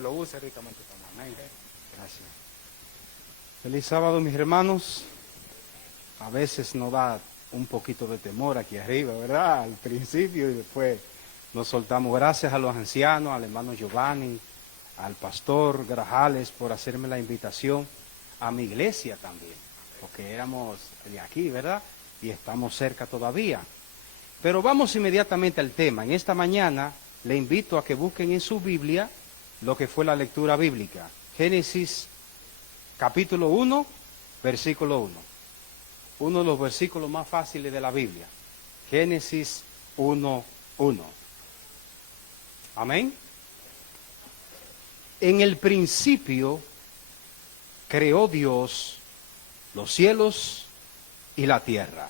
lo use ricamente también. Amén. Gracias. Feliz sábado, mis hermanos. A veces nos da un poquito de temor aquí arriba, ¿verdad? Al principio y después nos soltamos. Gracias a los ancianos, al hermano Giovanni, al pastor Grajales por hacerme la invitación, a mi iglesia también, porque éramos de aquí, ¿verdad? Y estamos cerca todavía. Pero vamos inmediatamente al tema. En esta mañana le invito a que busquen en su Biblia lo que fue la lectura bíblica. Génesis capítulo 1, versículo 1. Uno de los versículos más fáciles de la Biblia. Génesis 1, 1. Amén. En el principio creó Dios los cielos y la tierra.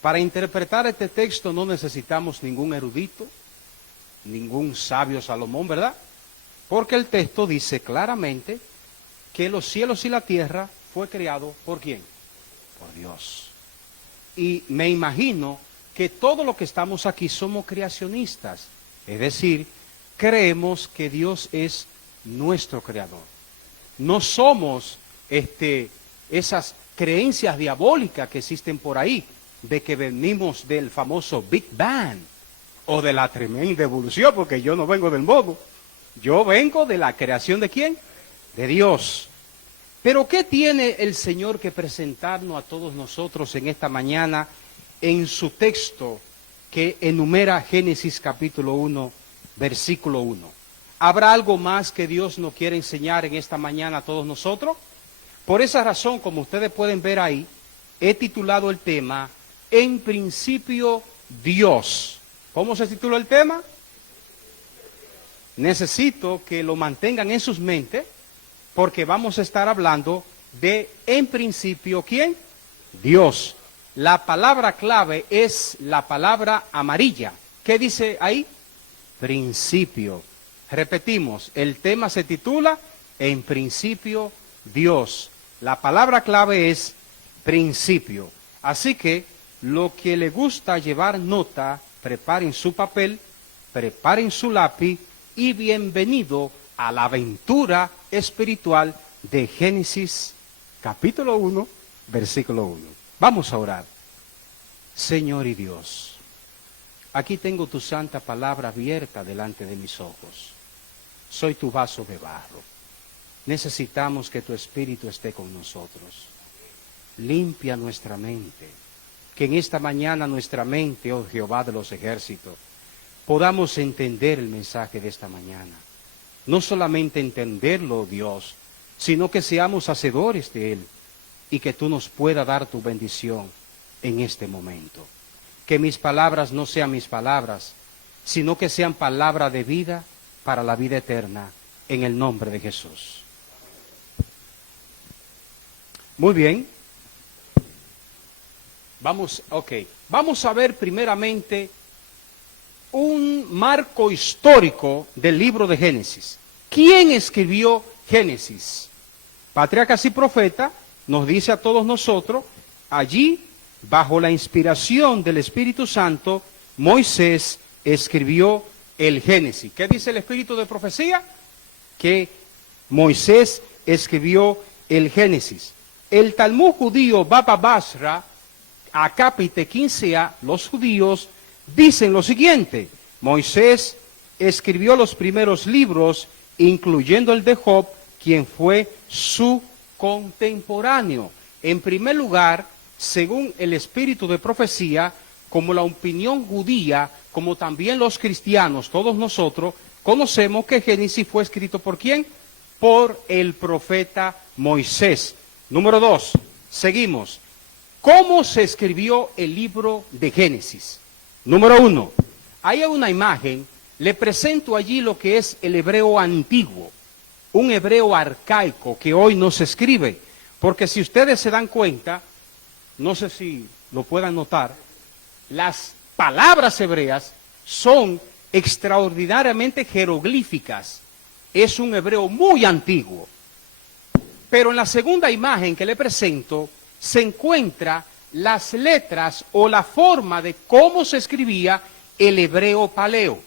Para interpretar este texto no necesitamos ningún erudito, ningún sabio Salomón, ¿verdad? Porque el texto dice claramente que los cielos y la tierra fue creado ¿por quién? Por Dios. Y me imagino que todos los que estamos aquí somos creacionistas, es decir, creemos que Dios es nuestro creador. No somos esas creencias diabólicas que existen por ahí, de que venimos del famoso Big Bang o de la tremenda evolución, porque yo no vengo del modo. Yo vengo de la creación ¿de quién? De Dios. Pero ¿qué tiene el Señor que presentarnos a todos nosotros en esta mañana en su texto que enumera Génesis capítulo 1, versículo 1? ¿Habrá algo más que Dios nos quiere enseñar en esta mañana a todos nosotros? Por esa razón, como ustedes pueden ver ahí, he titulado el tema En principio Dios. ¿Cómo se titula el tema? Necesito que lo mantengan en sus mentes, porque vamos a estar hablando de, en principio, ¿quién? Dios. La palabra clave es la palabra amarilla. ¿Qué dice ahí? Principio. Repetimos, el tema se titula En principio Dios. La palabra clave es principio. Así que, lo que le gusta llevar nota, preparen su papel, preparen su lápiz y bienvenido a la aventura espiritual de Génesis capítulo 1, versículo 1. Vamos a orar. Señor y Dios, aquí tengo tu santa palabra abierta delante de mis ojos. Soy tu vaso de barro. Necesitamos que tu Espíritu esté con nosotros. Limpia nuestra mente. Que en esta mañana nuestra mente, oh Jehová de los ejércitos, podamos entender el mensaje de esta mañana. No solamente entenderlo, Dios, sino que seamos hacedores de él y que tú nos puedas dar tu bendición en este momento. Que mis palabras no sean mis palabras, sino que sean palabras de vida para la vida eterna, en el nombre de Jesús. Muy bien. Vamos a ver primeramente un marco histórico del libro de Génesis. ¿Quién escribió Génesis? Patriarcas y Profeta nos dice a todos nosotros, allí, bajo la inspiración del Espíritu Santo, Moisés escribió el Génesis. ¿Qué dice el Espíritu de Profecía? Que Moisés escribió el Génesis. El Talmud judío Baba Basra, Acápite 15a, los judíos dicen lo siguiente: Moisés escribió los primeros libros, incluyendo el de Job, quien fue su contemporáneo. En primer lugar, según el espíritu de profecía, como la opinión judía, como también los cristianos, todos nosotros, conocemos que Génesis fue escrito ¿por quién? Por el profeta Moisés. Número 2, seguimos. ¿Cómo se escribió el libro de Génesis? Número 1, hay una imagen, le presento allí lo que es el hebreo antiguo, un hebreo arcaico que hoy no se escribe, porque si ustedes se dan cuenta, no sé si lo puedan notar, las palabras hebreas son extraordinariamente jeroglíficas, es un hebreo muy antiguo. Pero en la segunda imagen que le presento, se encuentra las letras o la forma de cómo se escribía el hebreo paleo.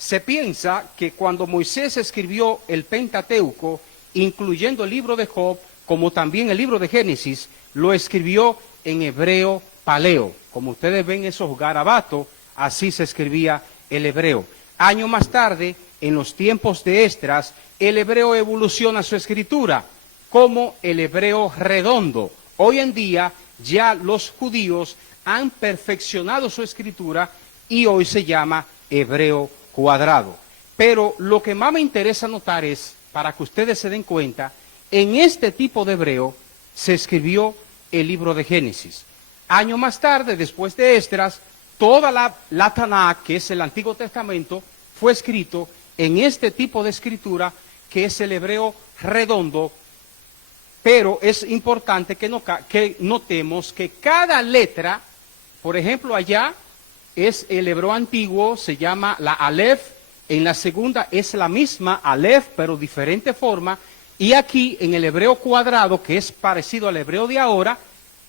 Se piensa que cuando Moisés escribió el Pentateuco, incluyendo el libro de Job, como también el libro de Génesis, lo escribió en hebreo paleo. Como ustedes ven esos garabatos, así se escribía el hebreo. Años más tarde, en los tiempos de Esdras, el hebreo evoluciona su escritura como el hebreo redondo. Hoy en día ya los judíos han perfeccionado su escritura y hoy se llama hebreo cuadrado. Pero lo que más me interesa notar es, para que ustedes se den cuenta, en este tipo de hebreo se escribió el libro de Génesis. Años más tarde, después de Esdras, toda la Tanakh, que es el Antiguo Testamento, fue escrito en este tipo de escritura que es el hebreo redondo, pero es importante que notemos que cada letra, por ejemplo allá es el hebreo antiguo, se llama la Aleph, en la segunda es la misma Aleph, pero diferente forma, y aquí en el hebreo cuadrado, que es parecido al hebreo de ahora,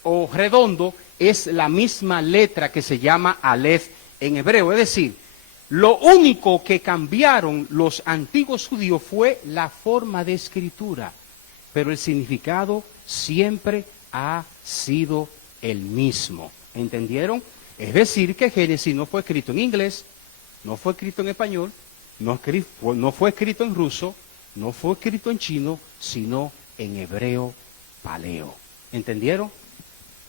o redondo, es la misma letra que se llama Aleph en hebreo. Es decir, lo único que cambiaron los antiguos judíos fue la forma de escritura, pero el significado siempre ha sido el mismo. ¿Entendieron? Es decir, que Génesis no fue escrito en inglés, no fue escrito en español, no fue escrito en ruso, no fue escrito en chino, sino en hebreo paleo. ¿Entendieron?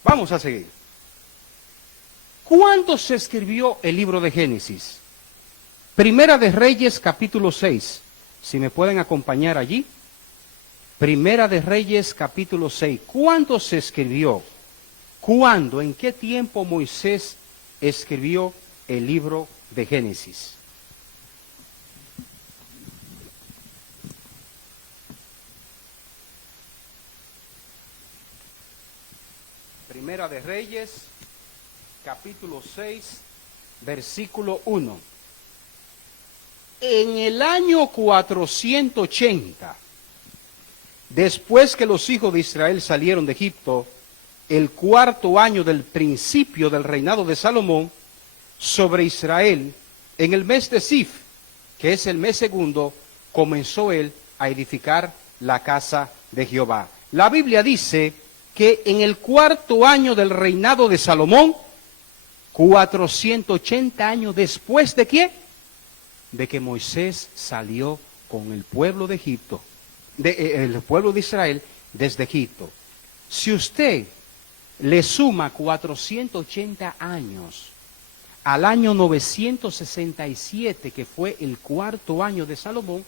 Vamos a seguir. ¿Cuándo se escribió el libro de Génesis? Primera de Reyes, capítulo 6. Si me pueden acompañar allí. Primera de Reyes, capítulo 6. ¿Cuándo se escribió? ¿Cuándo? ¿En qué tiempo Moisés escribió el libro de Génesis? Primera de Reyes, capítulo 6, versículo 1. En el año 480, después que los hijos de Israel salieron de Egipto, el cuarto año del principio del reinado de Salomón sobre Israel, en el mes de Sif, que es el mes segundo, comenzó él a edificar la casa de Jehová. La Biblia dice que en el cuarto año del reinado de Salomón, 480 años después de ¿qué? De que Moisés salió con el pueblo de Egipto, el pueblo de Israel desde Egipto. Si usted le suma 480 años al año 967, que fue el cuarto año de Salomón,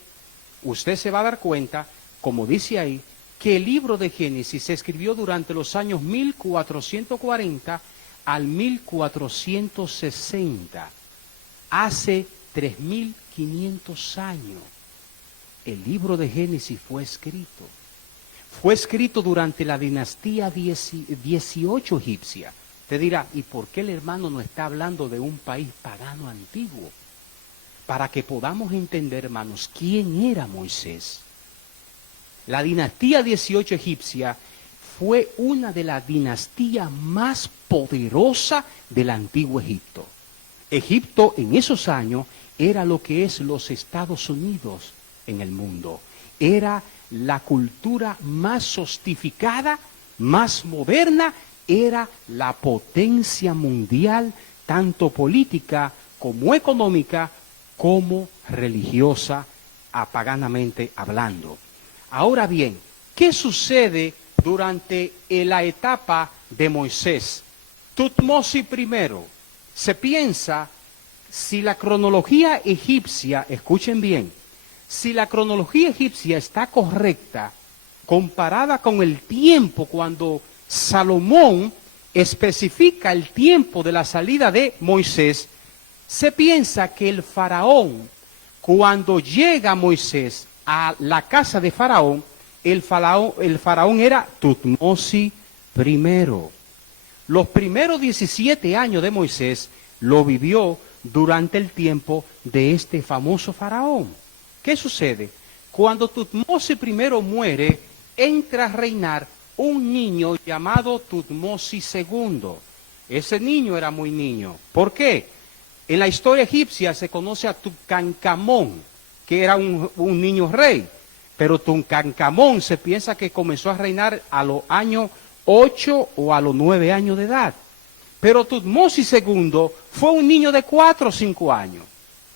usted se va a dar cuenta, como dice ahí, que el libro de Génesis se escribió durante los años 1440 al 1460, hace 3500 años. El libro de Génesis fue escrito. Fue escrito durante la dinastía 18 egipcia. Te dirá, ¿y por qué el hermano no está hablando de un país pagano antiguo? Para que podamos entender, hermanos, quién era Moisés. La dinastía 18 egipcia fue una de las dinastías más poderosas del antiguo Egipto. Egipto en esos años era lo que es los Estados Unidos en el mundo. Era la cultura más sofisticada, más moderna, era la potencia mundial, tanto política como económica, como religiosa, paganamente hablando. Ahora bien, ¿qué sucede durante la etapa de Moisés? Tutmosis I. Se piensa, si la cronología egipcia, escuchen bien, si la cronología egipcia está correcta, comparada con el tiempo cuando Salomón especifica el tiempo de la salida de Moisés, se piensa que el faraón, cuando llega Moisés a la casa de Faraón, el faraón era Tutmosis I. Los primeros 17 años de Moisés lo vivió durante el tiempo de este famoso faraón. ¿Qué sucede? Cuando Tutmosis I muere, entra a reinar un niño llamado Tutmosis II. Ese niño era muy niño. ¿Por qué? En la historia egipcia se conoce a Tutankamón, que era un niño rey, pero Tutankamón se piensa que comenzó a reinar a los años 8 o a los 9 años de edad. Pero Tutmosis II fue un niño de 4 o 5 años.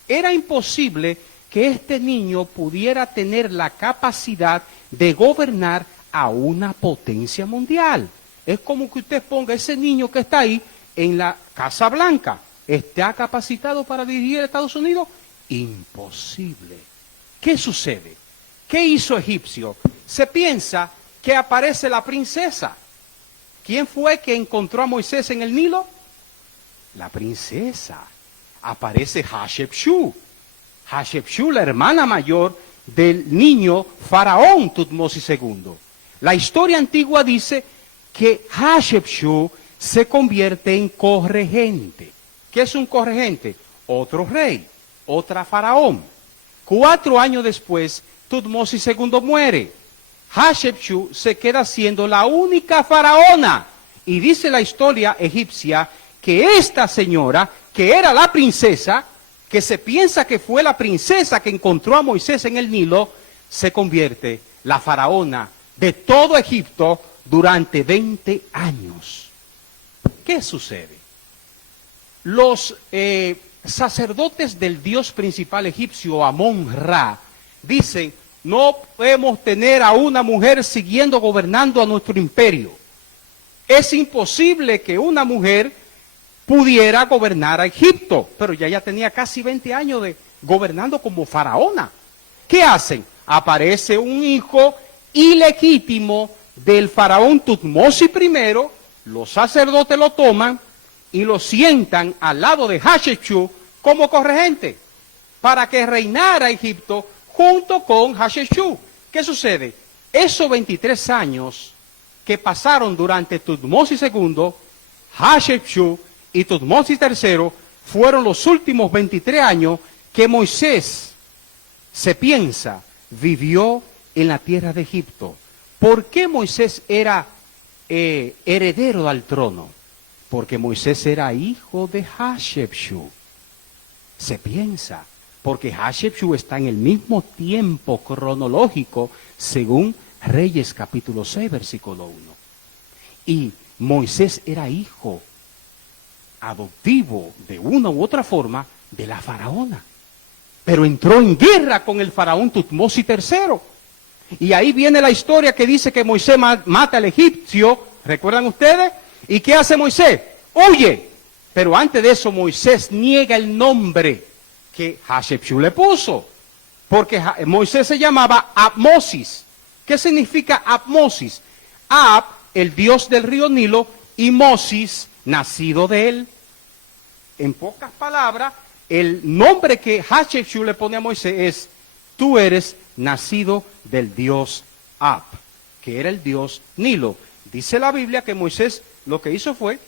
Era imposible que este niño pudiera tener la capacidad de gobernar a una potencia mundial. Es como que usted ponga ese niño que está ahí en la Casa Blanca. ¿Está capacitado para dirigir a Estados Unidos? Imposible. ¿Qué sucede? ¿Qué hizo Egipcio? Se piensa que aparece la princesa. ¿Quién fue que encontró a Moisés en el Nilo? La princesa. Aparece Hatshepsut. Hatshepsut, la hermana mayor del niño faraón Tutmosis II. La historia antigua dice que Hatshepsut se convierte en corregente. ¿Qué es un corregente? Otro rey, otra faraón. 4 años después, Tutmosis II muere. Hatshepsut se queda siendo la única faraona. Y dice la historia egipcia que esta señora, que era la princesa, que se piensa que fue la princesa que encontró a Moisés en el Nilo, se convierte la faraona de todo Egipto durante 20 años. ¿Qué sucede? Los sacerdotes del dios principal egipcio, Amón-Ra, dicen: no podemos tener a una mujer siguiendo gobernando a nuestro imperio. Es imposible que una mujer pudiera gobernar a Egipto, pero ya tenía casi 20 años de gobernando como faraona. ¿Qué hacen? Aparece un hijo ilegítimo del faraón Tutmosis I, los sacerdotes lo toman y lo sientan al lado de Hatshepsut como corregente, para que reinara Egipto junto con Hatshepsut. ¿Qué sucede? Esos 23 años que pasaron durante Tutmosis II, Hatshepsut y Tutmosis III fueron los últimos 23 años que Moisés, se piensa, vivió en la tierra de Egipto. ¿Por qué Moisés era heredero al trono? Porque Moisés era hijo de Hatshepsut. Se piensa, porque Hatshepsut está en el mismo tiempo cronológico según Reyes capítulo 6, versículo 1. Y Moisés era hijo adoptivo de una u otra forma de la faraona. Pero entró en guerra con el faraón Tutmosis III. Y ahí viene la historia que dice que Moisés mata al egipcio, ¿recuerdan ustedes? ¿Y qué hace Moisés? Huye. Pero antes de eso Moisés niega el nombre que Hatshepsut le puso. Porque Moisés se llamaba Abmosis. ¿Qué significa Abmosis? Ab, el dios del río Nilo, y Mosis, nacido de él. En pocas palabras, el nombre que Hatshepsut le pone a Moisés es: tú eres nacido del dios Ab, que era el dios Nilo. Dice la Biblia que Moisés lo que hizo fue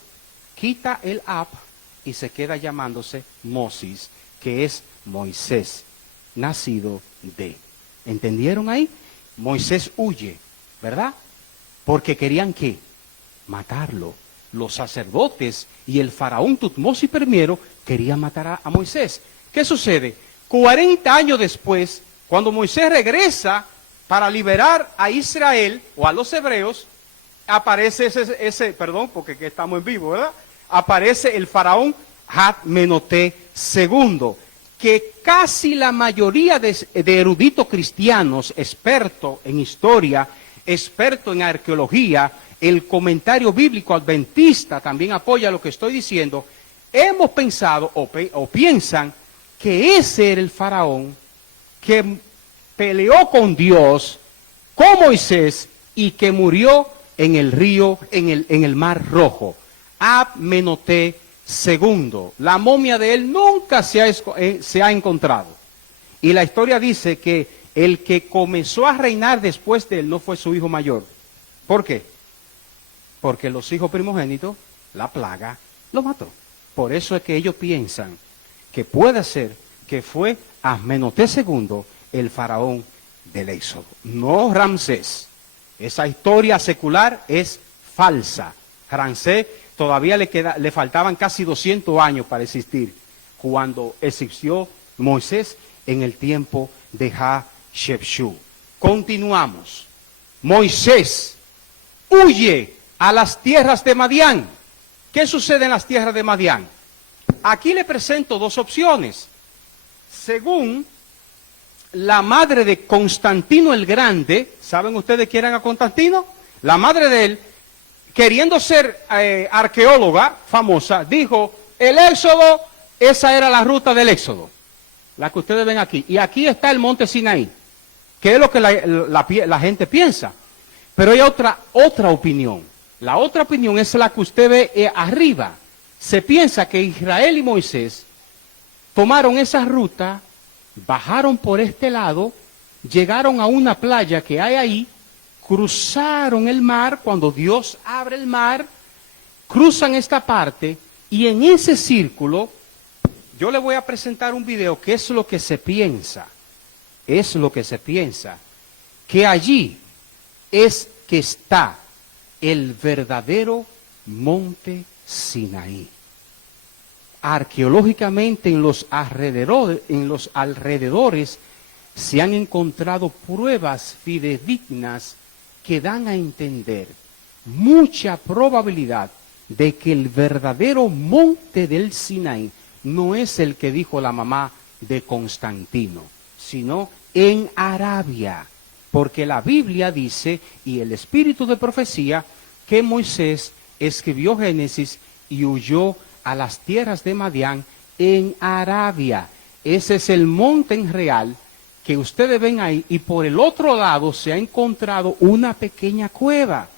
quita el Ab y se queda llamándose Mosis, que es Moisés, nacido de. ¿Entendieron ahí? Moisés huye, ¿verdad? Porque querían ¿qué? Matarlo. Los sacerdotes y el faraón Tutmosis I querían matar a Moisés. ¿Qué sucede? 40 años después, cuando Moisés regresa para liberar a Israel o a los hebreos, aparece porque aquí estamos en vivo, ¿verdad? Aparece el faraón Amenhotep II, que casi la mayoría de eruditos cristianos, expertos en historia, expertos en arqueología, el comentario bíblico adventista también apoya lo que estoy diciendo, hemos pensado o piensan que ese era el faraón que peleó con Dios, con Moisés, y que murió en el río, en el Mar Rojo. Amenhotep II. La momia de él nunca se ha encontrado. Y la historia dice que el que comenzó a reinar después de él no fue su hijo mayor. ¿Por qué? Porque los hijos primogénitos, la plaga, lo mató. Por eso es que ellos piensan que puede ser que fue Amenhotep II el faraón del Éxodo, no Ramsés. Esa historia secular es falsa. Ramsés todavía le faltaban casi 200 años para existir. cuando existió Moisés en el tiempo de Ha-Shepshu. Continuamos. Moisés huye a las tierras de Madián. ¿Qué sucede en las tierras de Madián? Aquí le presento dos opciones. Según la madre de Constantino el Grande, ¿saben ustedes quién era Constantino? La madre de él, queriendo ser arqueóloga famosa, dijo, el Éxodo, esa era la ruta del Éxodo, la que ustedes ven aquí. Y aquí está el monte Sinaí, que es lo que la gente piensa. Pero hay otra opinión. La otra opinión es la que usted ve arriba. Se piensa que Israel y Moisés tomaron esa ruta, bajaron por este lado, llegaron a una playa que hay ahí, cruzaron el mar, cuando Dios abre el mar, cruzan esta parte, y en ese círculo, yo le voy a presentar un video que es lo que se piensa, que allí es que está el verdadero monte Sinaí. Arqueológicamente en los alrededores se han encontrado pruebas fidedignas que dan a entender mucha probabilidad de que el verdadero monte del Sinaí no es el que dijo la mamá de Constantino, sino en Arabia, porque la Biblia dice, y el espíritu de profecía, que Moisés escribió Génesis y huyó a las tierras de Madián en Arabia. Ese es el monte en real que ustedes ven ahí, y por el otro lado se ha encontrado una pequeña cueva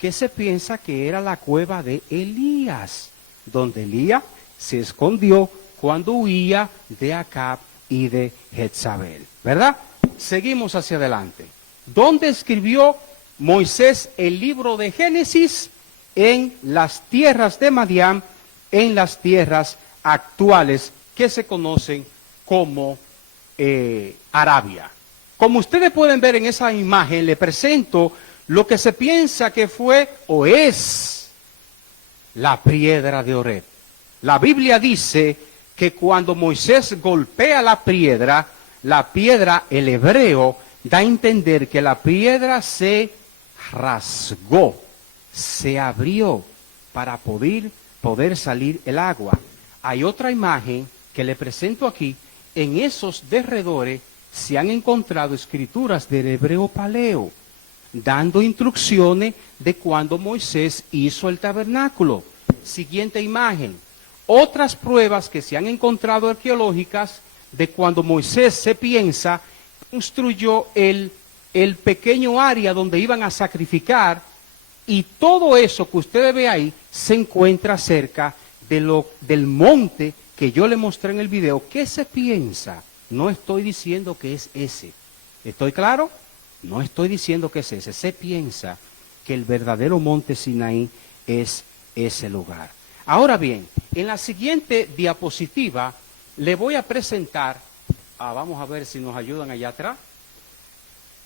que se piensa que era la cueva de Elías, donde Elías se escondió cuando huía de Acab y de Jezabel, ¿verdad? Seguimos hacia adelante. ¿Dónde escribió Moisés el libro de Génesis? En las tierras de Madián, en las tierras actuales que se conocen como Arabia. Como ustedes pueden ver en esa imagen, le presento lo que se piensa que fue o es la piedra de Oreb. La Biblia dice que cuando Moisés golpea la piedra, el hebreo da a entender que la piedra se rasgó, se abrió para poder salir el agua. Hay otra imagen que le presento aquí. En esos derredores se han encontrado escrituras del hebreo paleo, dando instrucciones de cuando Moisés hizo el tabernáculo. Siguiente imagen. Otras pruebas que se han encontrado arqueológicas de cuando Moisés se piensa construyó el pequeño área donde iban a sacrificar, y todo eso que ustedes ven ahí se encuentra cerca del monte que yo le mostré en el video. ¿Qué se piensa? No estoy diciendo que es ese. ¿Estoy claro? No estoy diciendo que es ese. Se piensa que el verdadero monte Sinaí es ese lugar. Ahora bien, en la siguiente diapositiva le voy a presentar, vamos a ver si nos ayudan allá atrás,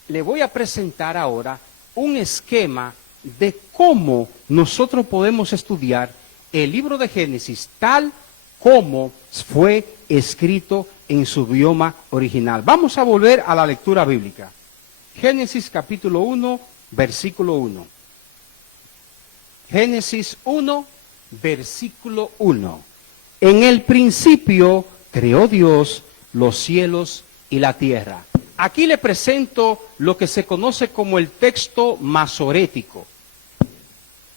le voy a presentar ahora un esquema de cómo nosotros podemos estudiar el libro de Génesis tal como fue escrito en su idioma original. Vamos a volver a la lectura bíblica. Génesis capítulo 1, versículo 1. Génesis 1, versículo 1. En el principio creó Dios los cielos y la tierra. Aquí le presento lo que se conoce como el texto masorético.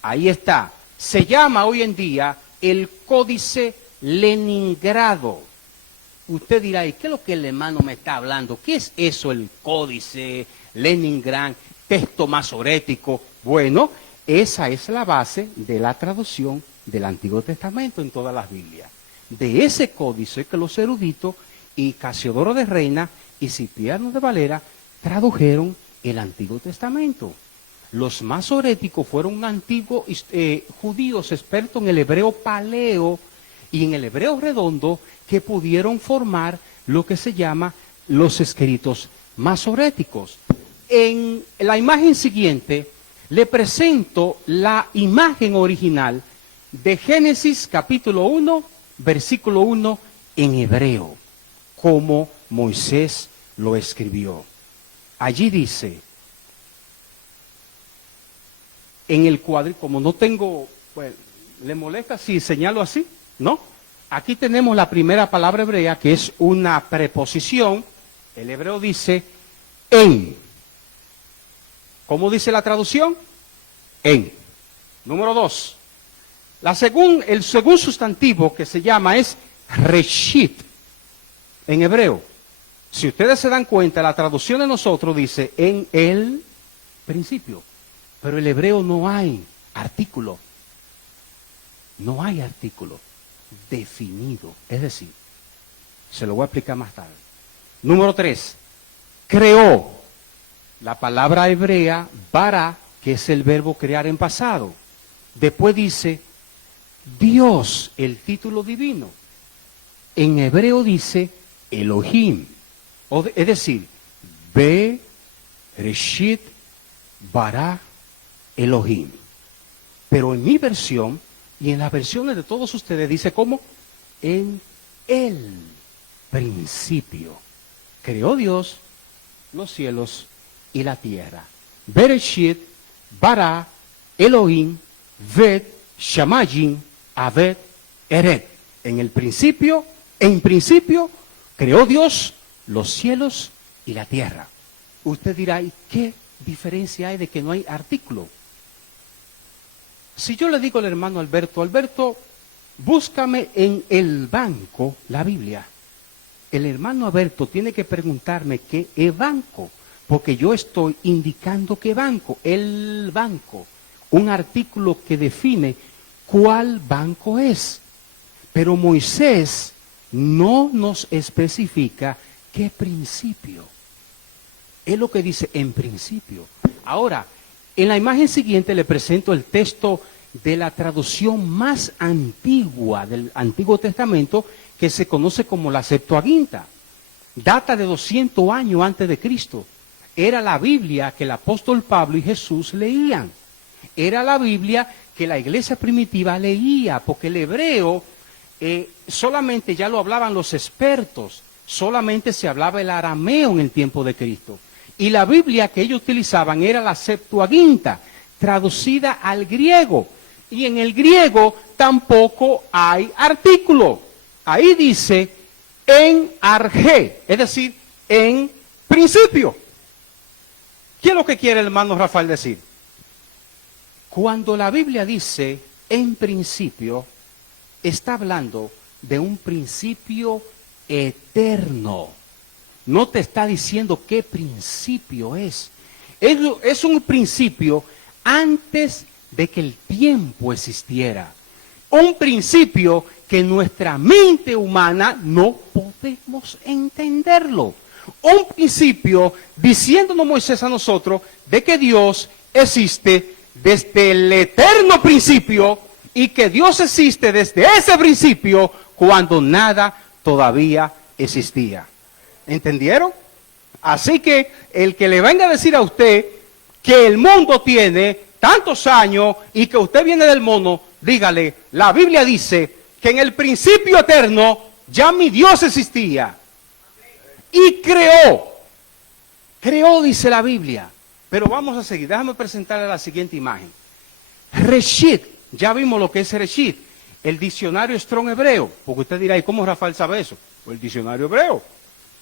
Ahí está. Se llama hoy en día el Códice Leningrado. Usted dirá, ¿y qué es lo que el hermano me está hablando? ¿Qué es eso, el Códice Leningrado, texto masorético? Bueno, esa es la base de la traducción del Antiguo Testamento en todas las Biblias. De ese códice que los eruditos y Casiodoro de Reina y Cipriano de Valera tradujeron el Antiguo Testamento. Los masoréticos fueron antiguos judíos expertos en el hebreo paleo y en el hebreo redondo, que pudieron formar lo que se llama los escritos masoréticos. En la imagen siguiente le presento la imagen original de Génesis capítulo 1, versículo 1 en hebreo, como Moisés lo escribió. Allí dice, en el cuadro, como no tengo, pues, ¿le molesta si señalo así? ¿No? Aquí tenemos la primera palabra hebrea, que es una preposición. El hebreo dice en. ¿Cómo dice la traducción? En. Número 2. El segundo sustantivo que se llama es reshit, en hebreo. Si ustedes se dan cuenta, la traducción de nosotros dice en el principio. Pero en el hebreo no hay artículo. No hay artículo definido. Es decir, se lo voy a explicar más tarde. Número 3. Creó. La palabra hebrea, bara, que es el verbo crear en pasado. Después dice Dios, el título divino. En hebreo dice Elohim. Es decir, Be, Reshit, bara, Elohim. Pero en mi versión y en las versiones de todos ustedes dice como en el principio creó Dios los cielos y la tierra. Bereshit, bara, Elohim, vet, shamayim, avet, eret. En principio, creó Dios los cielos y la tierra. Usted dirá, ¿y qué diferencia hay de que no hay artículo? Si yo le digo al hermano Alberto, búscame en el banco la Biblia. El hermano Alberto tiene que preguntarme qué es banco, porque yo estoy indicando qué banco, el banco, un artículo que define cuál banco es. Pero Moisés no nos especifica qué principio. Es lo que dice en principio. Ahora, en la imagen siguiente le presento el texto de la traducción más antigua del Antiguo Testamento, que se conoce como la Septuaginta. Data de 200 años antes de Cristo. Era la Biblia que el apóstol Pablo y Jesús leían. Era la Biblia que la iglesia primitiva leía, porque el hebreo solamente ya lo hablaban los expertos, solamente se hablaba el arameo en el tiempo de Cristo. Y la Biblia que ellos utilizaban era la Septuaginta, traducida al griego. Y en el griego tampoco hay artículo. Ahí dice en arge, es decir, en principio. ¿Qué es lo que quiere el hermano Rafael decir? Cuando la Biblia dice en principio, está hablando de un principio eterno. No te está diciendo qué principio es. Es un principio antes de que el tiempo existiera. Un principio que nuestra mente humana no podemos entenderlo. Un principio diciéndonos Moisés a nosotros de que Dios existe desde el eterno principio y que Dios existe desde ese principio cuando nada todavía existía. ¿Entendieron? Así que el que le venga a decir a usted que el mundo tiene tantos años y que usted viene del mono, dígale, la Biblia dice que en el principio eterno ya mi Dios existía y creó dice la Biblia. Pero vamos a seguir, déjame presentarle la siguiente imagen. Reshit, ya vimos lo que es Reshit, el diccionario Strong hebreo, porque usted dirá, ¿y cómo Rafael sabe eso? Pues el diccionario hebreo,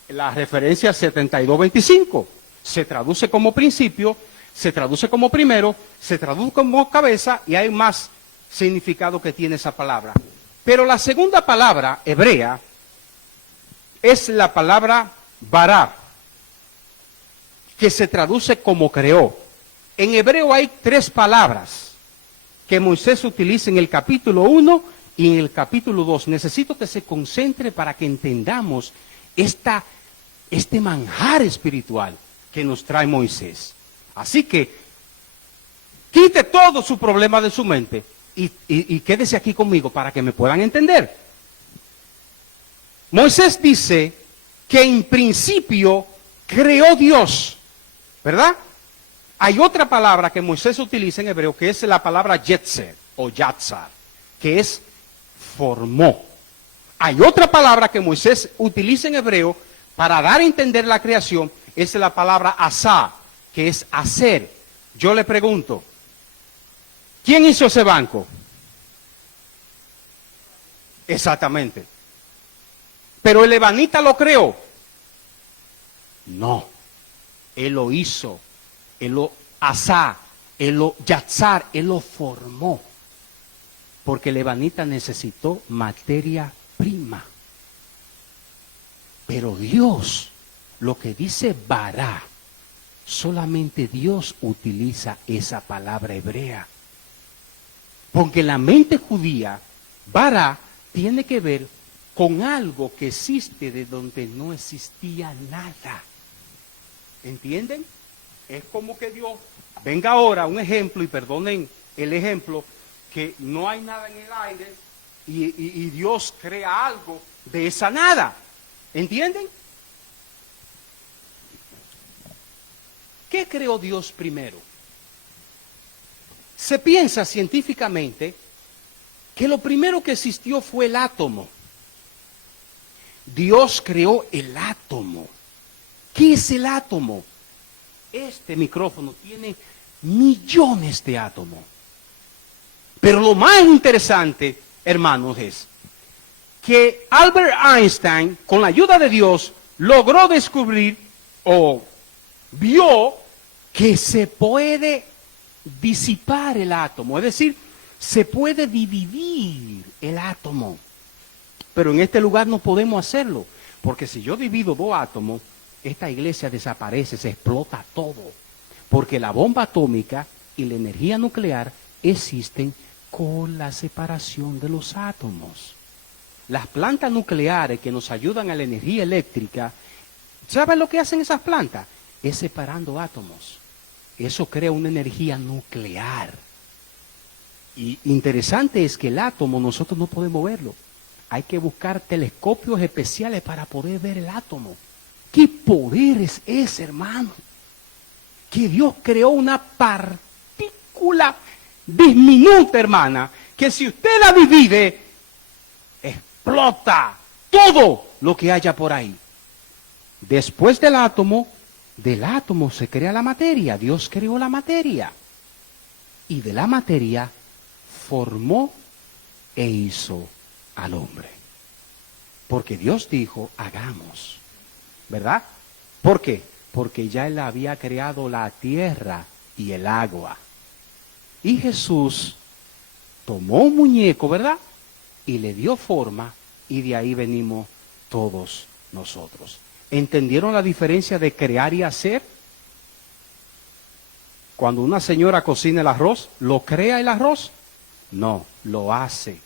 la referencia 7225, se traduce como principio, se traduce como primero, se traduce como cabeza y hay más significado que tiene esa palabra. Pero la segunda palabra hebrea es la palabra bara, que se traduce como creó. En hebreo hay 3 palabras que Moisés utiliza en el capítulo 1 y en el capítulo 2. Necesito que se concentre para que entendamos este manjar espiritual que nos trae Moisés. Así que quite todo su problema de su mente y quédese aquí conmigo para que me puedan entender. Moisés dice que en principio creó Dios, ¿verdad? Hay otra palabra que Moisés utiliza en hebreo que es la palabra yetzer o yatzar, que es formó. Hay otra palabra que Moisés utiliza en hebreo para dar a entender la creación, es la palabra asá, que es hacer. Yo le pregunto, ¿quién hizo ese banco? Exactamente. ¿Pero el ebanita lo creó? No. Él lo hizo. Él lo asá. Él lo yatzar. Él lo formó. Porque el ebanita necesitó materia prima. Pero Dios, lo que dice bará, solamente Dios utiliza esa palabra hebrea. Porque la mente judía, bará, tiene que ver con algo que existe de donde no existía nada. ¿Entienden? Es como que Dios, venga ahora un ejemplo, y perdonen el ejemplo, que no hay nada en el aire y Dios crea algo de esa nada. ¿Entienden? ¿Qué creó Dios primero? Se piensa científicamente que lo primero que existió fue el átomo. Dios creó el átomo. ¿Qué es el átomo? Este micrófono tiene millones de átomos. Pero lo más interesante, hermanos, es que Albert Einstein, con la ayuda de Dios, logró descubrir o vio que se puede disipar el átomo, es decir, se puede dividir el átomo. Pero en este lugar no podemos hacerlo, porque si yo divido dos átomos, esta iglesia desaparece, se explota todo, porque la bomba atómica y la energía nuclear existen con la separación de los átomos. Las plantas nucleares que nos ayudan a la energía eléctrica, ¿saben lo que hacen esas plantas? Es separando átomos. Eso crea una energía nuclear. Y interesante es que el átomo nosotros no podemos verlo. Hay que buscar telescopios especiales para poder ver el átomo. ¿Qué poder es ese, hermano? Que Dios creó una partícula diminuta, hermana, que si usted la divide, explota todo lo que haya por ahí. Después del átomo se crea la materia. Dios creó la materia. Y de la materia formó e hizo al hombre. Porque Dios dijo, hagamos. ¿Verdad? ¿Por qué? Porque ya Él había creado la tierra y el agua. Y Jesús tomó un muñeco, ¿verdad? Y le dio forma, y de ahí venimos todos nosotros. ¿Entendieron la diferencia de crear y hacer? Cuando una señora cocina el arroz, ¿lo crea el arroz? No, lo hace.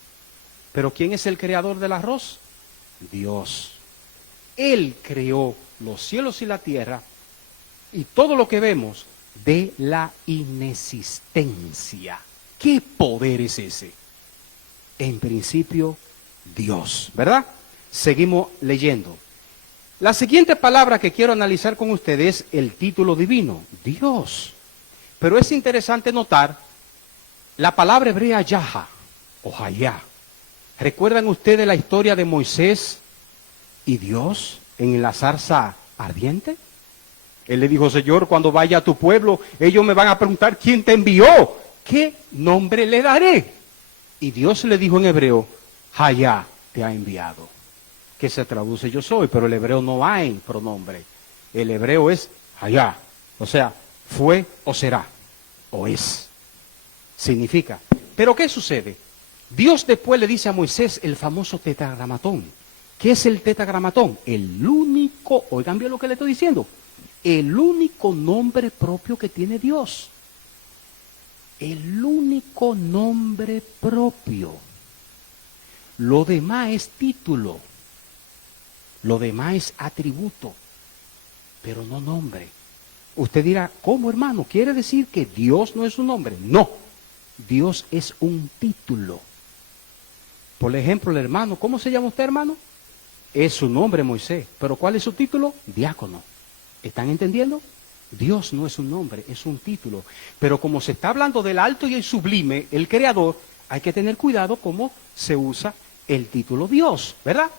¿Pero quién es el creador del arroz? Dios. Él creó los cielos y la tierra y todo lo que vemos de la inexistencia. ¿Qué poder es ese? En principio, Dios, ¿verdad? Seguimos leyendo. La siguiente palabra que quiero analizar con ustedes es el título divino, Dios. Pero es interesante notar la palabra hebrea Yaha o Hayá. ¿Recuerdan ustedes la historia de Moisés y Dios en la zarza ardiente? Él le dijo, Señor, cuando vaya a tu pueblo, ellos me van a preguntar quién te envió. ¿Qué nombre le daré? Y Dios le dijo en hebreo, Hayá te ha enviado. Que se traduce yo soy, pero el hebreo no hay pronombre. El hebreo es Hayá. O sea, fue o será, o es. Significa. Pero ¿qué sucede? Dios después le dice a Moisés el famoso tetragramatón. ¿Qué es el tetragramatón? El único, oigan bien lo que le estoy diciendo, el único nombre propio que tiene Dios. El único nombre propio. Lo demás es título. Lo demás es atributo, pero no nombre. Usted dirá, ¿cómo, hermano? ¿Quiere decir que Dios no es un nombre? No, Dios es un título. Por ejemplo, el hermano, ¿cómo se llama usted, hermano? Es su nombre Moisés, pero ¿cuál es su título? Diácono. ¿Están entendiendo? Dios no es un nombre, es un título. Pero como se está hablando del alto y el sublime, el creador, hay que tener cuidado cómo se usa el título Dios, ¿verdad?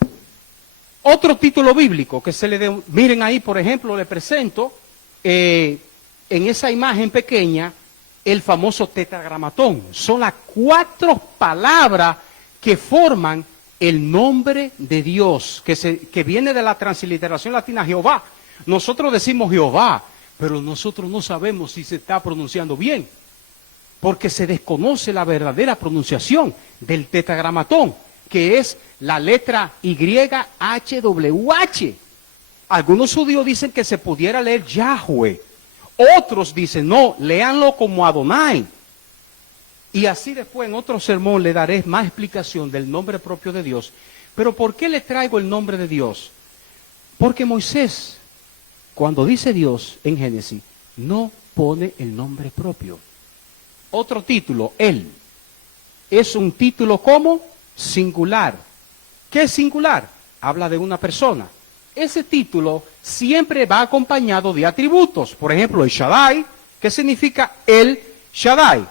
Otro título bíblico que se le dé, miren ahí, por ejemplo, le presento en esa imagen pequeña el famoso tetragramatón. Son las 4 palabras que forman el nombre de Dios, que viene de la transliteración latina Jehová. Nosotros decimos Jehová, pero nosotros no sabemos si se está pronunciando bien, porque se desconoce la verdadera pronunciación del tetragramatón, que es la letra YHWH. Algunos judíos dicen que se pudiera leer Yahweh, otros dicen no, léanlo como Adonai. Y así después en otro sermón le daré más explicación del nombre propio de Dios. Pero ¿por qué le traigo el nombre de Dios? Porque Moisés, cuando dice Dios en Génesis, no pone el nombre propio. Otro título, Él, es un título como singular. ¿Qué es singular? Habla de una persona. Ese título siempre va acompañado de atributos. Por ejemplo, el Shaddai, que significa el Shaddai,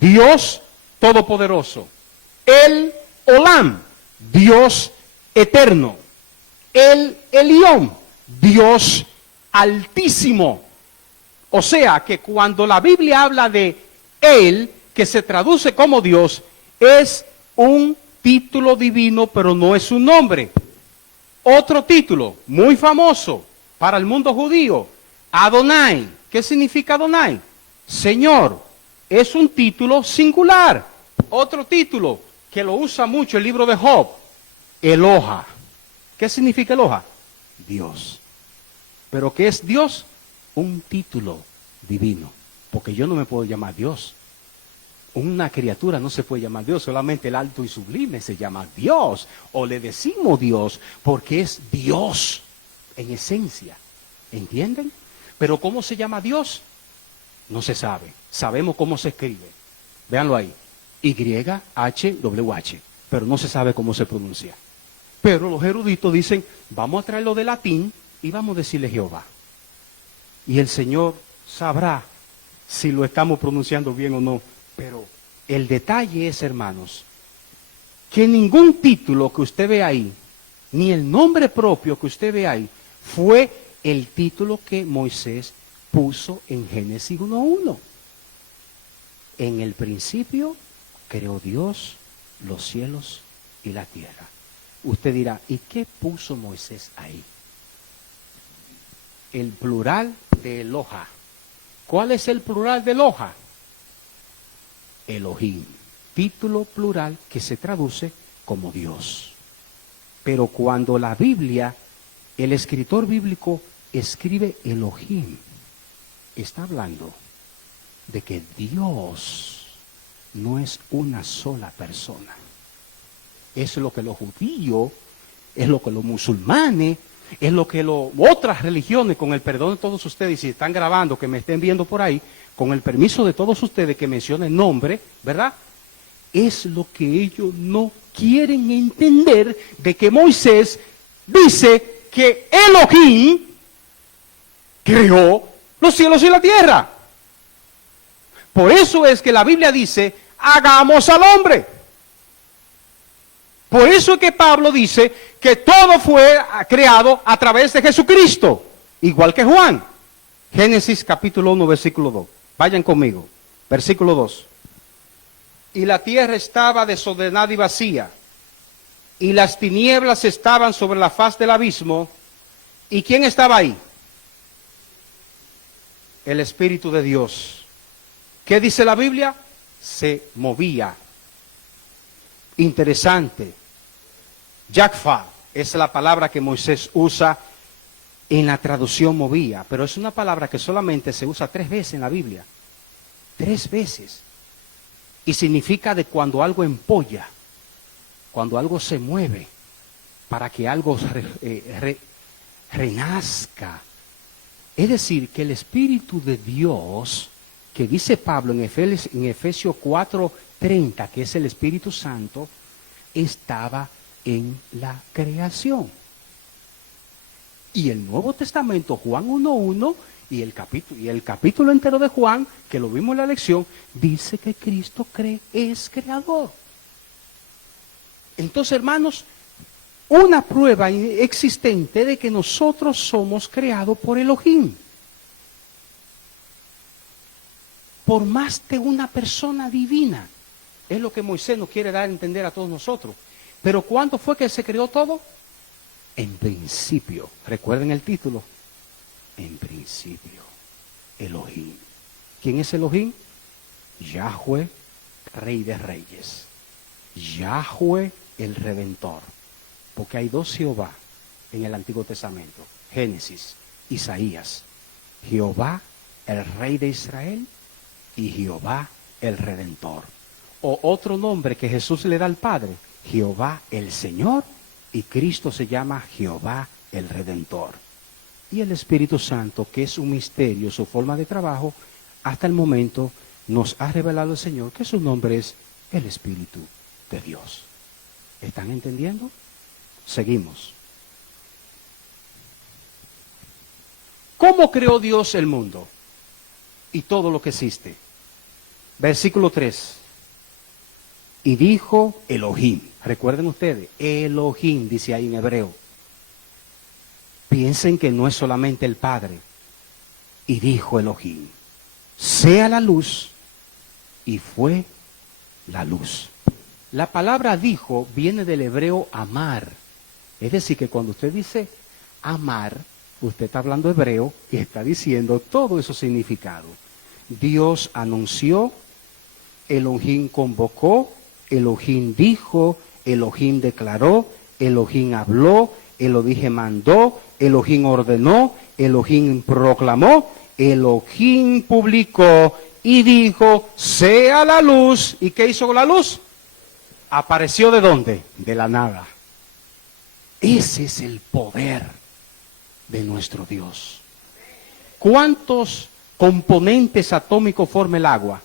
Dios Todopoderoso. El Olam, Dios Eterno. El Elión, Dios Altísimo. O sea que cuando la Biblia habla de Él, que se traduce como Dios, es un título divino, pero no es un nombre. Otro título muy famoso para el mundo judío, Adonai. ¿Qué significa Adonai? Señor. Es un título singular. Otro título que lo usa mucho el libro de Job, Eloha. ¿Qué significa Eloha? Dios. ¿Pero qué es Dios? Un título divino. Porque yo no me puedo llamar Dios. Una criatura no se puede llamar Dios, solamente el alto y sublime se llama Dios. O le decimos Dios porque es Dios en esencia. ¿Entienden? Pero ¿cómo se llama Dios? No se sabe. Sabemos cómo se escribe. Véanlo ahí. YHWH. Pero no se sabe cómo se pronuncia. Pero los eruditos dicen, vamos a traerlo de latín y vamos a decirle Jehová. Y el Señor sabrá si lo estamos pronunciando bien o no. Pero el detalle es, hermanos, que ningún título que usted ve ahí, ni el nombre propio que usted ve ahí, fue el título que Moisés puso en Génesis 1:1. En el principio creó Dios los cielos y la tierra. Usted dirá, ¿y qué puso Moisés ahí? El plural de Eloha. ¿Cuál es el plural de Eloha? Elohim. Título plural que se traduce como Dios. Pero cuando la Biblia, el escritor bíblico escribe Elohim, está hablando de que Dios no es una sola persona. Es lo que los judíos, es lo que los musulmanes, es lo que otras religiones, con el perdón de todos ustedes, si están grabando, que me estén viendo por ahí, con el permiso de todos ustedes que mencionen nombre, ¿verdad? Es lo que ellos no quieren entender, de que Moisés dice que Elohim creó los cielos y la tierra. Por eso es que la Biblia dice, hagamos al hombre. Por eso es que Pablo dice que todo fue creado a través de Jesucristo, igual que Juan. Génesis capítulo 1, versículo 2. Vayan conmigo. Versículo 2. Y la tierra estaba desordenada y vacía, y las tinieblas estaban sobre la faz del abismo. ¿Y quién estaba ahí? El Espíritu de Dios. ¿Qué dice la Biblia? Se movía. Interesante. Yakfa es la palabra que Moisés usa en la traducción movía, pero es una palabra que solamente se usa 3 veces en la Biblia. 3 veces. Y significa de cuando algo empolla, cuando algo se mueve, para que algo renazca. Es decir, que el Espíritu de Dios, que dice Pablo en Efesios 4:30, que es el Espíritu Santo, estaba en la creación. Y el Nuevo Testamento, Juan 1:1, y el capítulo entero de Juan, que lo vimos en la lección, dice que Cristo es creador. Entonces, hermanos, una prueba existente de que nosotros somos creados por Elohim. Por más de una persona divina. Es lo que Moisés nos quiere dar a entender a todos nosotros. Pero ¿cuándo fue que se creó todo? En principio. Recuerden el título. En principio. Elohim. ¿Quién es Elohim? Yahweh, Rey de Reyes. Yahweh, el Redentor. Porque hay dos Jehová en el Antiguo Testamento. Génesis, Isaías. Jehová, el Rey de Israel, y Jehová, el Redentor. O otro nombre que Jesús le da al Padre, Jehová el Señor, y Cristo se llama Jehová el Redentor. Y el Espíritu Santo, que es un misterio, su forma de trabajo, hasta el momento nos ha revelado el Señor que su nombre es el Espíritu de Dios. ¿Están entendiendo? Seguimos. ¿Cómo creó Dios el mundo y todo lo que existe? Versículo 3. Y dijo Elohim. Recuerden ustedes, Elohim dice ahí en hebreo. Piensen que no es solamente el Padre. Y dijo Elohim, sea la luz, y fue la luz. La palabra dijo viene del hebreo amar. Es decir, que cuando usted dice amar, usted está hablando hebreo y está diciendo todo eso significado. Dios anunció, Elohim convocó, Elohim dijo, Elohim declaró, Elohim habló, Elohim mandó, Elohim ordenó, Elohim proclamó, Elohim publicó y dijo, sea la luz. ¿Y qué hizo con la luz? ¿Apareció de dónde? De la nada. Ese es el poder de nuestro Dios. ¿Cuántos componentes atómicos forma el agua?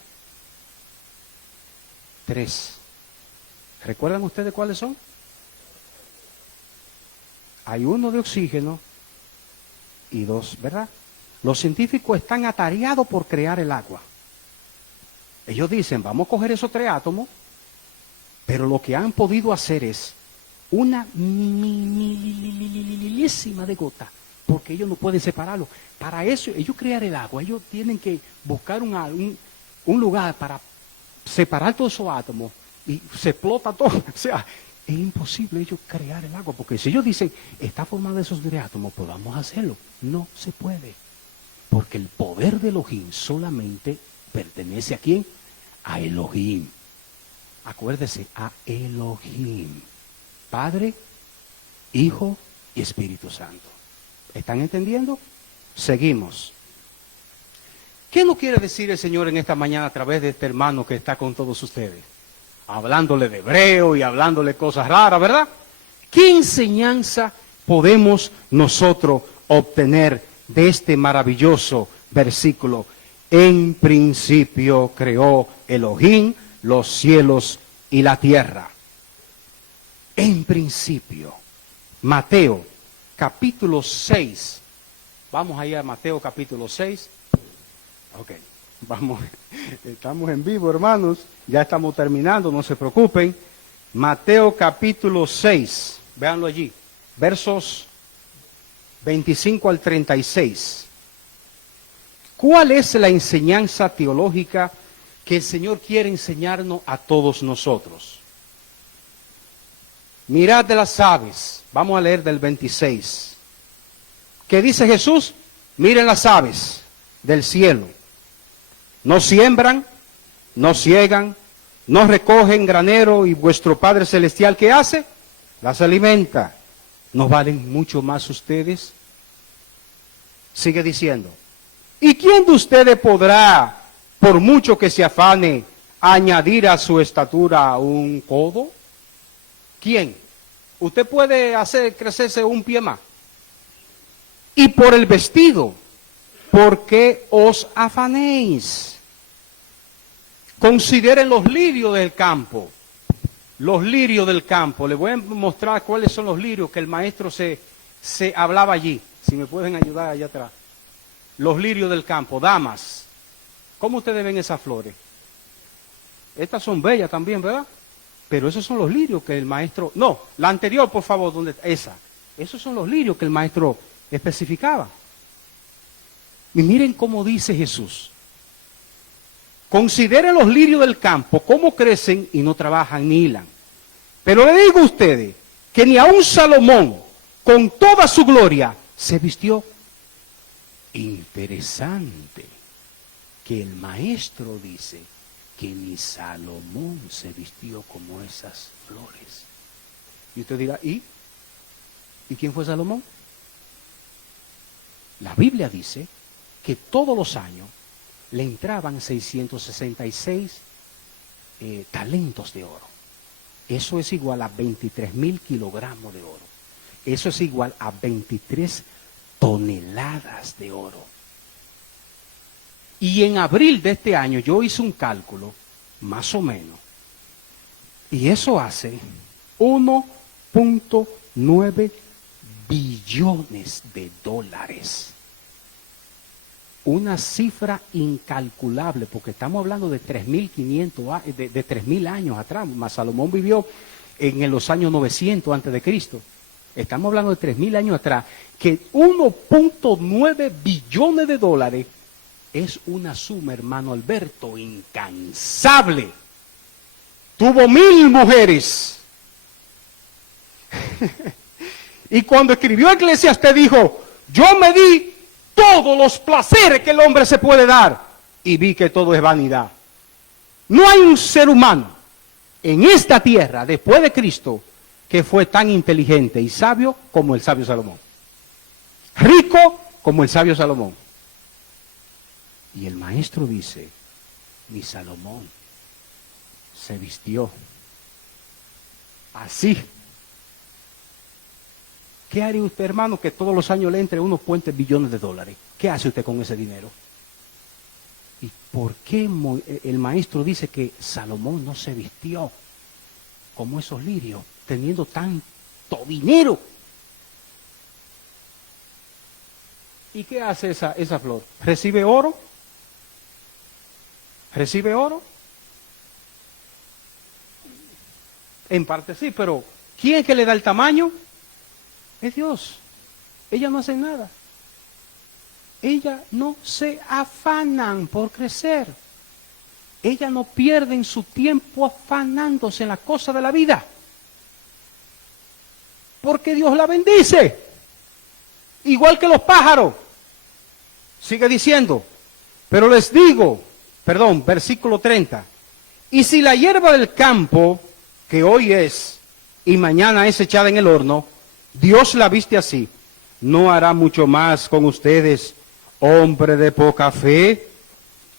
3. ¿Recuerdan ustedes cuáles son? Hay 1 de oxígeno y 2, ¿verdad? Los científicos están atareados por crear el agua. Ellos dicen, vamos a coger esos 3 átomos, pero lo que han podido hacer es una milésima de gota, porque ellos no pueden separarlo. Para eso, ellos crear el agua, ellos tienen que buscar un lugar para separar todos esos átomos y se explota todo. O sea, es imposible ellos crear el agua, porque si ellos dicen, está formado de esos 3 átomos, pues vamos a hacerlo. No se puede, porque el poder de Elohim solamente pertenece ¿a quién? A Elohim. Acuérdese, a Elohim. Padre, Hijo y Espíritu Santo. ¿Están entendiendo? Seguimos. ¿Qué nos quiere decir el Señor en esta mañana a través de este hermano que está con todos ustedes? Hablándole de hebreo y hablándole cosas raras, ¿verdad? ¿Qué enseñanza podemos nosotros obtener de este maravilloso versículo? En principio creó Elohim los cielos y la tierra. En principio. Mateo, capítulo 6. Vamos a ir a Mateo, capítulo 6. Ok, vamos. Estamos en vivo, hermanos. Ya estamos terminando, no se preocupen. Mateo, capítulo 6. Véanlo allí. Versos 25 al 36. ¿Cuál es la enseñanza teológica que el Señor quiere enseñarnos a todos nosotros? Mirad de las aves. Vamos a leer del 26. ¿Qué dice Jesús? Miren las aves del cielo. No siembran, no ciegan, no recogen granero, y vuestro Padre Celestial, ¿qué hace? Las alimenta. ¿No valen mucho más ustedes? Sigue diciendo. ¿Y quién de ustedes podrá, por mucho que se afane, añadir a su estatura un codo? ¿Quién? ¿Usted puede hacer crecerse un pie más? Y por el vestido, ¿por qué os afanéis? Consideren los lirios del campo. Los lirios del campo. Les voy a mostrar cuáles son los lirios que el maestro se hablaba allí. Si me pueden ayudar allá atrás. Los lirios del campo, damas. ¿Cómo ustedes ven esas flores? Estas son bellas también, ¿verdad? Pero esos son los lirios que el maestro... No, la anterior, por favor, ¿dónde está? Esa. Esos son los lirios que el maestro especificaba. Y miren cómo dice Jesús. Consideren los lirios del campo, cómo crecen y no trabajan ni hilan. Pero le digo a ustedes que ni aun Salomón, con toda su gloria, se vistió. Interesante que el maestro dice que ni Salomón se vistió como esas flores. Y usted dirá, ¿y quién fue Salomón? La Biblia dice que todos los años le entraban 666 talentos de oro. Eso es igual a 23.000 kilogramos de oro. Eso es igual a 23 toneladas de oro. Y en abril de este año yo hice un cálculo, más o menos, y eso hace 1.9 billones de dólares. Una cifra incalculable, porque estamos hablando de 3.500, de 3.000 años atrás. Más Salomón vivió en los años 900 antes de Cristo. Estamos hablando de 3.000 años atrás, que 1.9 billones de dólares es una suma, hermano Alberto, incansable. Tuvo 1.000 mujeres. Y cuando escribió Eclesiastés dijo, yo me di todos los placeres que el hombre se puede dar y vi que todo es vanidad. No hay un ser humano en esta tierra después de Cristo que fue tan inteligente y sabio como el sabio Salomón. Rico como el sabio Salomón. Y el maestro dice, ni Salomón se vistió así. ¿Qué haría usted, hermano, que todos los años le entre unos cuantos billones de dólares? ¿Qué hace usted con ese dinero? ¿Y por qué el maestro dice que Salomón no se vistió como esos lirios, teniendo tanto dinero? ¿Y qué hace esa flor? ¿Recibe oro? ¿Recibe oro? En parte sí, pero ¿quién es que le da el tamaño? Es Dios. Ella no hace nada. Ella no se afanan por crecer. Ella no pierden su tiempo afanándose en las cosas de la vida. Porque Dios la bendice. Igual que los pájaros. Sigue diciendo, pero les digo, versículo 30. Y si la hierba del campo, que hoy es y mañana es echada en el horno, Dios la viste así, ¿no hará mucho más con ustedes, hombre de poca fe?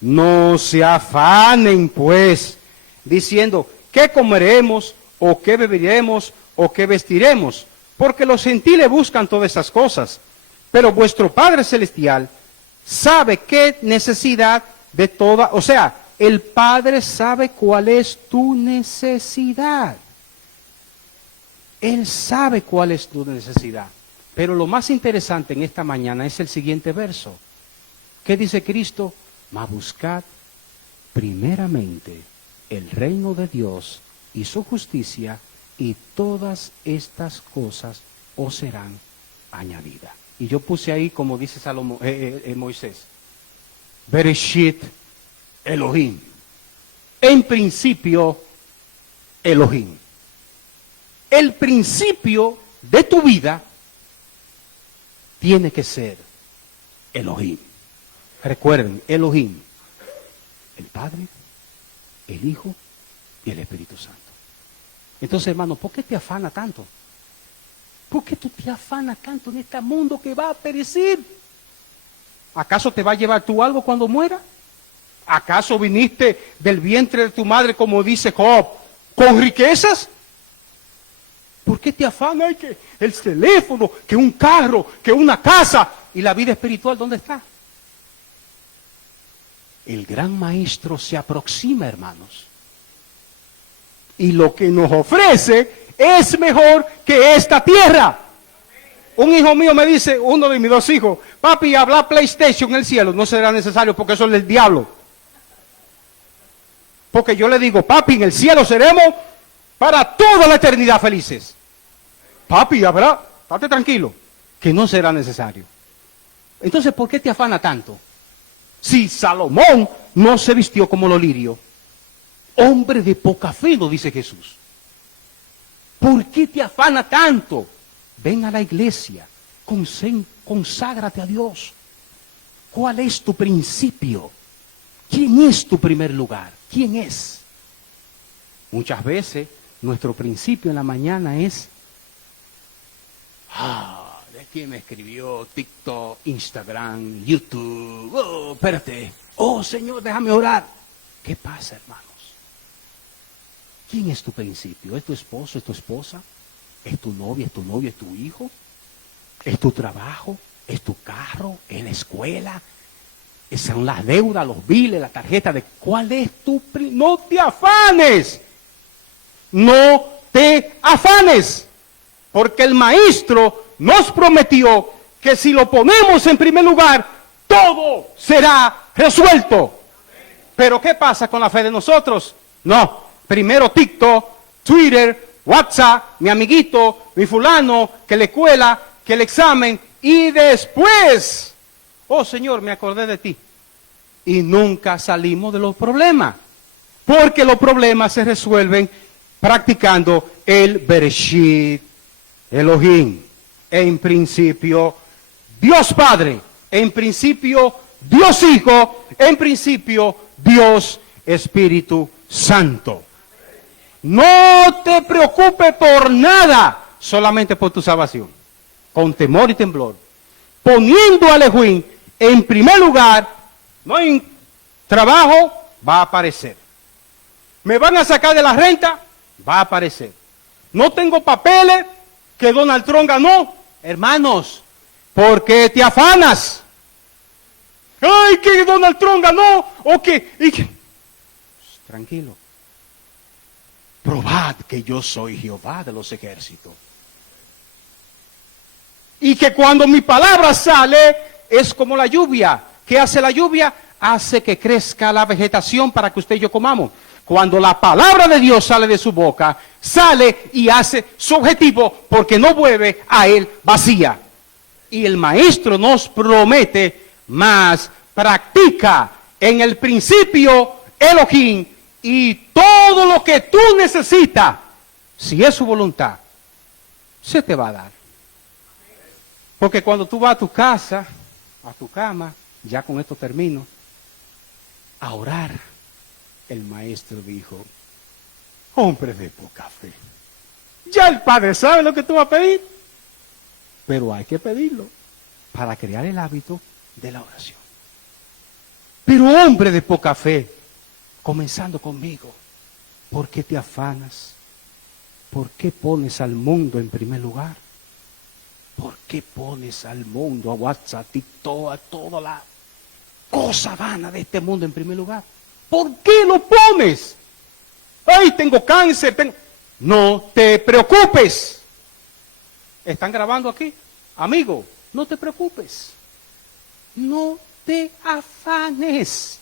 No se afanen, pues, diciendo, ¿qué comeremos, o qué beberemos, o qué vestiremos? Porque los gentiles buscan todas esas cosas. Pero vuestro Padre Celestial sabe qué necesidad de toda, o sea, el Padre sabe cuál es tu necesidad. Él sabe cuál es tu necesidad. Pero lo más interesante en esta mañana es el siguiente verso. ¿Qué dice Cristo? Mas buscad primeramente el reino de Dios y su justicia, y todas estas cosas os serán añadidas. Y yo puse ahí, como dice Moisés, Bereshit Elohim. En principio, Elohim. El principio de tu vida tiene que ser Elohim. Recuerden, Elohim, el Padre, el Hijo y el Espíritu Santo. Entonces, hermano, ¿por qué te afana tanto? ¿Por qué tú te afanas tanto en este mundo que va a perecer? ¿Acaso te va a llevar tú algo cuando muera? ¿Acaso viniste del vientre de tu madre, como dice Job, con riquezas? ¿Por qué te afana? Ay, que el teléfono, que un carro, que una casa. ¿Y la vida espiritual dónde está? El gran maestro se aproxima, hermanos. Y lo que nos ofrece es mejor que esta tierra. Un hijo mío me dice, uno de mis dos hijos, papi, habla PlayStation en el cielo. No será necesario porque eso es del diablo. Porque yo le digo, papi, en el cielo seremos para toda la eternidad felices. Papi, ¿verdad? Estate tranquilo, que no será necesario. Entonces, ¿por qué te afana tanto? Si Salomón no se vistió como los lirios, hombre de poca fe, lo dice Jesús. ¿Por qué te afana tanto? Ven a la iglesia, conságrate a Dios. ¿Cuál es tu principio? ¿Quién es tu primer lugar? ¿Quién es? Muchas veces nuestro principio en la mañana es, ¿de quién me escribió? TikTok, Instagram, YouTube. Oh, espérate. Oh, Señor, déjame orar. ¿Qué pasa, hermanos? ¿Quién es tu principio? ¿Es tu esposo? ¿Es tu esposa? ¿Es tu novia? ¿Es tu novio? ¿Es tu hijo? ¿Es tu trabajo? ¿Es tu carro? ¿Es la escuela? Son las deudas, los biles, la tarjeta de... ¿Cuál es tu principio? No te afanes. No te afanes. Porque el maestro nos prometió que si lo ponemos en primer lugar, todo será resuelto. Pero ¿qué pasa con la fe de nosotros? No, primero TikTok, Twitter, WhatsApp, mi amiguito, mi fulano, que la escuela, que el examen, y después, oh Señor, me acordé de ti. Y nunca salimos de los problemas, porque los problemas se resuelven practicando el Bereshit Elohim. En principio, Dios Padre. En principio, Dios Hijo. En principio, Dios Espíritu Santo. No te preocupes por nada, solamente por tu salvación. Con temor y temblor. Poniendo a Elohim en primer lugar, no hay trabajo, va a aparecer. ¿Me van a sacar de la renta? Va a aparecer. No tengo papeles que Donald Trump ganó. Hermanos, ¿por qué te afanas? ¡Ay, que Donald Trump ganó! ¿O qué? Tranquilo. Probad que yo soy Jehová de los ejércitos. Y que cuando mi palabra sale, es como la lluvia. ¿Qué hace la lluvia? Hace que crezca la vegetación para que usted y yo comamos. Cuando la palabra de Dios sale de su boca, sale y hace su objetivo porque no vuelve a él vacía. Y el maestro nos promete más, practica en el principio Elohim y todo lo que tú necesitas, si es su voluntad, se te va a dar. Porque cuando tú vas a tu casa, a tu cama, ya con esto termino, a orar, el maestro dijo, hombre de poca fe, ya el Padre sabe lo que tú vas a pedir, pero hay que pedirlo para crear el hábito de la oración. Pero hombre de poca fe, comenzando conmigo, ¿por qué te afanas? ¿Por qué pones al mundo en primer lugar? ¿Por qué pones al mundo, a WhatsApp, TikTok, a toda la cosa vana de este mundo en primer lugar? ¿Por qué lo pones? ¡Ay, tengo cáncer! No te preocupes. ¿Están grabando aquí? Amigo, no te preocupes. No te afanes.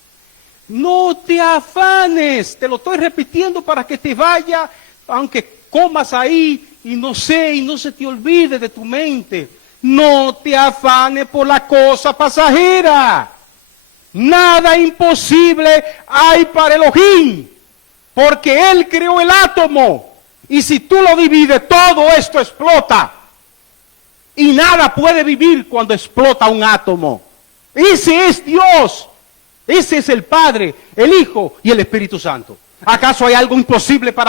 No te afanes. Te lo estoy repitiendo para que te vaya, aunque comas ahí y no se te olvide de tu mente. No te afanes por la cosa pasajera. Nada imposible hay para Elohim, porque Él creó el átomo. Y si tú lo divides, todo esto explota. Y nada puede vivir cuando explota un átomo. Ese es Dios. Ese es el Padre, el Hijo y el Espíritu Santo. ¿Acaso hay algo imposible para